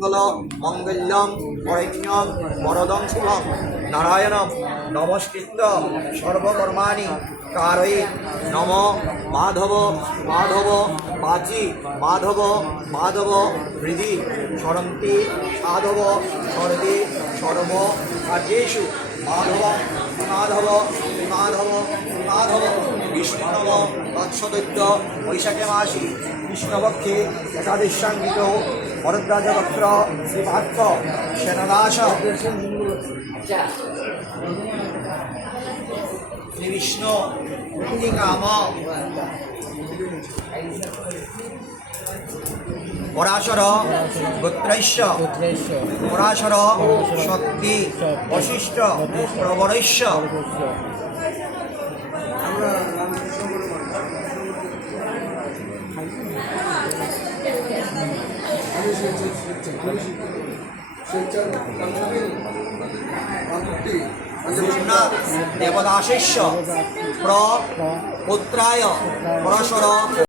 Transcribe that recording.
সর্বমঙ্গল মঙ্গল্যং বরেণ্যং বরদং শুভং নারায়ণং নমস্কৃত্য সর্বকর্মাণি কারয়ে নম মাধব মাধব বাচি মাধব মাধব হৃদি স্মরন্তি সাধব সর্বে সর্ব কার্যেষু মাধব মাধব মাধব মাধব বিষ্ণুনব তৎসদৈত্য বৈশাখে মাসি কৃষ্ণপক্ষে একাদশাঙ্গিত ভরদ্বাজবক্র শ্রীপার্থ সেনদাস শ্রীবিষ্ণু কাম পরাশর গোত্রৈশ্য পরাশর শক্তি বশিষ্ঠ প্রবরৈশ্য দেবদাসেশ্য পুত্রায় পরাশর